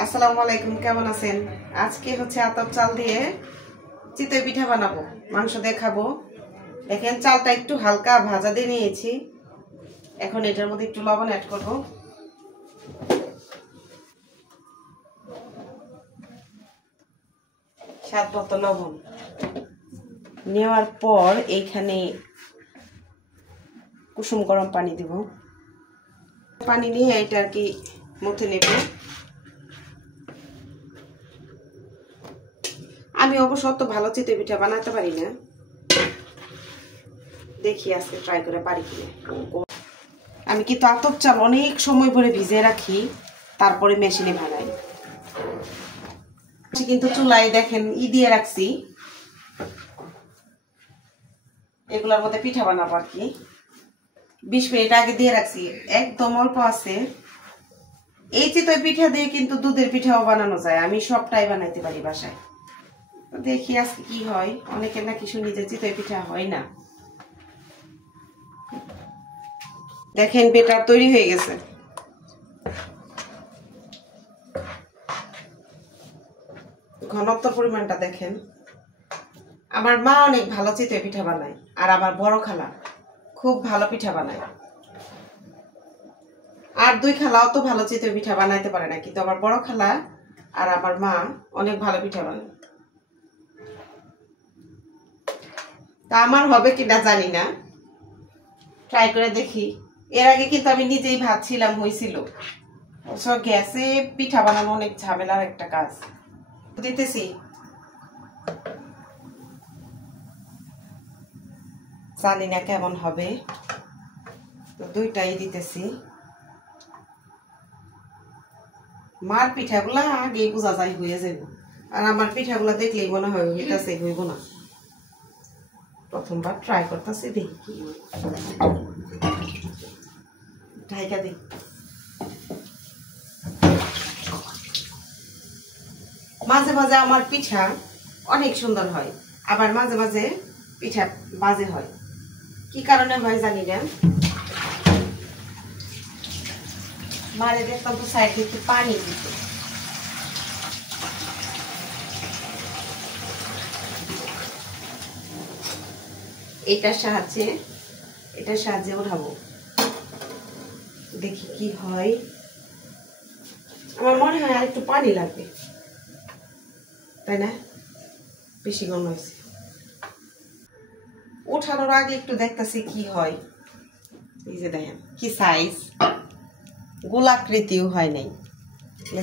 আসসালামু আলাইকুম, কেমন আছেন? আজকে হচ্ছে আতপ চাল দিয়ে চিতই পিঠা বানাবো, মাংস দিয়ে খাবো। দেখেন চালটা একটু হালকা ভাজা দিয়ে নিয়েছি। এখন এটার মধ্যে একটু লবণ অ্যাড করব। স্বাদ মতো লবণ নেওয়ার পর এইখানে কুসুম গরম পানি দিব। পানি নিয়ে এটা আর কি মথে নেব। আমি অবশ্য অত ভালো চিতই পিঠা বানাতে পারি না, দেখি আজকে ট্রাই করে পারি কিনা। আমি কিন্তু আতপ চাল অনেক সময় ধরে ভিজে রাখি, তারপরে মেশিনে বানাই। কিন্তু চুলায় দেখেন দিয়ে রাখছি, এগুলোর মধ্যে পিঠা বানাবো আর কি। 20 মিনিট আগে দিয়ে রাখছি, একদম অল্প আছে। এই চিতই পিঠা দিয়ে কিন্তু দুধের পিঠাও বানানো যায়, আমি সবটাই বানাইতে পারি বাসায়। দেখি আজকে কি হয়। অনেকের নাকি শুনি যে চিতই পিঠা হয় না। দেখেন বেটার তৈরি হয়ে গেছে। ঘনত্ব পরিমাণটা দেখেন। আমার মা অনেক ভালো চিতই পিঠা বানায়, আর আমার বড় খালা খুব ভালো পিঠা বানায়। আর 2 খালাও তো ভালো চিতই পিঠা বানাইতে পারে না, কিন্তু আমার বড় খালা আর আমার মা অনেক ভালো পিঠা বানায়। তা আমার হবে কিনা জানি না, ট্রাই করে দেখি। এর আগে কিন্তু আমি নিজেই ভাবছিলাম হয়েছিল। গ্যাসে পিঠা বানানো অনেক ঝামেলার একটা কাজ। দিতেছি, জানি না কেমন হবে, তো 2টাই দিতেছি। মার পিঠাগুলা আগেই বোঝা যায় হয়ে যাব, আর আমার পিঠাগুলা দেখলেই মনে হয় হইতাছে, হইব না। প্রথমবার ট্রাই করতেছি, দেখি কি ঢাইকা দিই। মাঝে মাঝে আমার পিঠা অনেক সুন্দর হয়, আবার মাঝে মাঝে পিঠা বাজে হয়। কি কারণে হয় জানি না। মারে দেখতাম তো সাইড থেকে পানি দিতে। এটার সাহায্যে উঠাবো, দেখি কি হয়। আমার মনে হয় আর একটু পানি লাগবে, তাই না? বেশি গরম হয়েছে। উঠানোর আগে একটু দেখতেছি কি হয়। এই যে দেখেন কি সাইজ, গোলাকৃতিও হয় নাই।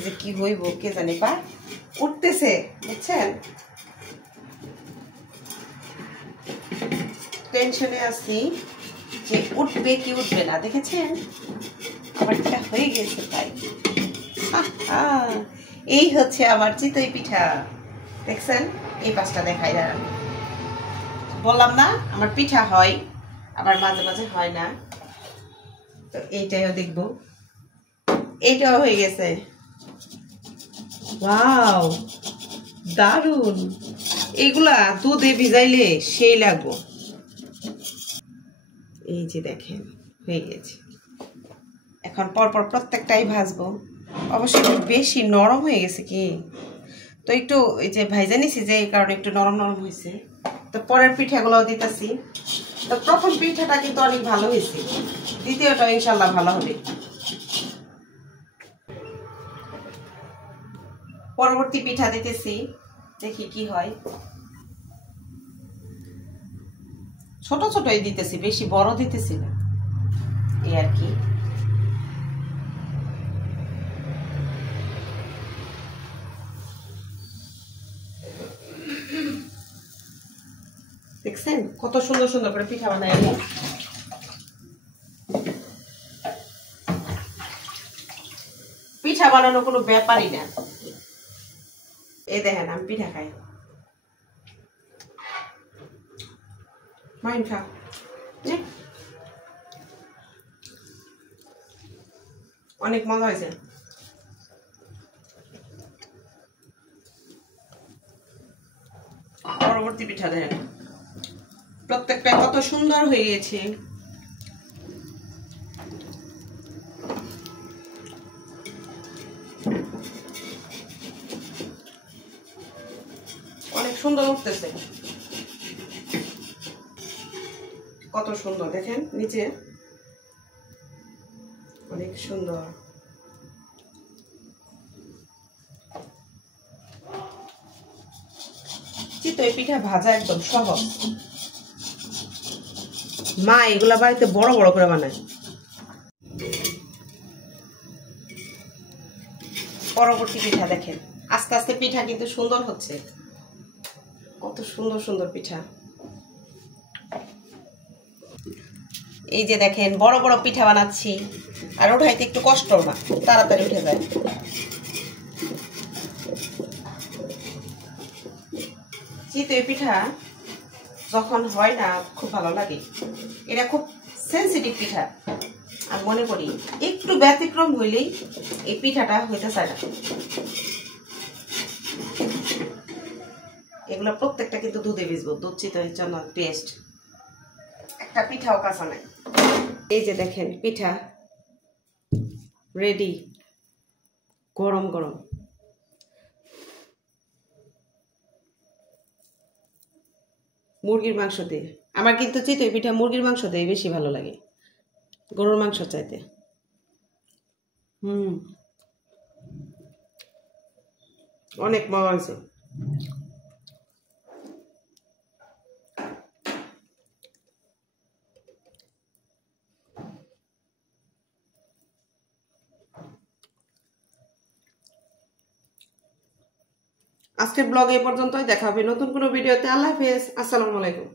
যে কি হইব কে জানি, পা উঠতেছে, বুঝছেন? টেনশনে আছি যে উঠবে কি উঠবে না। দেখেছেন আমার পিঠা হয়ে গেছে। তাই এই হচ্ছে আমার চিতই পিঠা। দেখছেন? এই পাশটা দেখাই দাঁড়ান। বললাম না আমার পিঠা হয়, আবার মাঝে মাঝে হয় না। তো এইটাও দেখবো। এইটাও হয়ে গেছে। ওয়াও, দারুন! এগুলা দুধে ভিজাইলে সেই লাগবো। এই যে দেখেন হয়ে গেছে। এখন পরপর প্রত্যেকটাই ভাজবো। অবশ্যই বেশি নরম হয়ে গেছে কি, তো একটু এই যে ভাইজা নিছি, যে এই কারণে একটু নরম নরম হয়েছে। তো পরের পিঠাগুলোও দিতেছি। তো প্রথম পিঠাটা কিন্তু অনেক ভালো হয়েছে, দ্বিতীয়টা ইনশাল্লাহ ভালো হবে। পরবর্তী পিঠা দিতেছি, দেখি কি হয়। ছোট ছোটই দিতেছি, বেশি বড় দিতেছি না, এই আর কি। দেখছেন কত সুন্দর সুন্দর করে পিঠা বানাই। পিঠা বানানো কোনো ব্যাপারই না। এই দেখেন আমি পিঠা খাই, মাইন খা। অনেক মজা হয়েছে। পরবর্তী পিঠা দেখেন, প্রত্যেকটা কত সুন্দর হয়ে গেছে। সুন্দর উঠতেছে, কত সুন্দর দেখেন নিচে, অনেক সুন্দর। চিতই পিঠা ভাজা একদম সহজ, মা এগুলা বাড়িতে বড় বড় করে বানায়। পরবর্তী পিঠা দেখেন, আস্তে আস্তে পিঠা কিন্তু সুন্দর হচ্ছে, কত সুন্দর সুন্দর পিঠা। এই যে দেখেন বড় বড় পিঠা বানাচ্ছি, আর উঠাইতে একটু কষ্ট না, তাড়াতাড়ি উঠে যায়। চিতই পিঠা যখন হয় না খুব ভালো লাগে, এটা খুব সেন্সিটিভ পিঠা। আমি মনে করি একটু ব্যতিক্রম হইলেই এই পিঠাটা হইতে চায় না। এগুলো প্রত্যেকটা কিন্তু দুধে ভিজবো, দুধ চিতইয়ের জন্য টেস্ট, একটা পিঠাও কাঁচা নাই। এই যে দেখেন পিঠা রেডি, গরম গরম। মুরগির মাংস দিয়ে, আমার কিন্তু চিতই পিঠা মুরগির মাংস দিয়ে বেশি ভালো লাগে গরুর মাংস চাইতে। অনেক মজা হয়েছে। আজকের ব্লগ এই পর্যন্তই, দেখা হবে নতুন কোনো ভিডিওতে। আল্লাহ হাফেজ, আসসালামু আলাইকুম।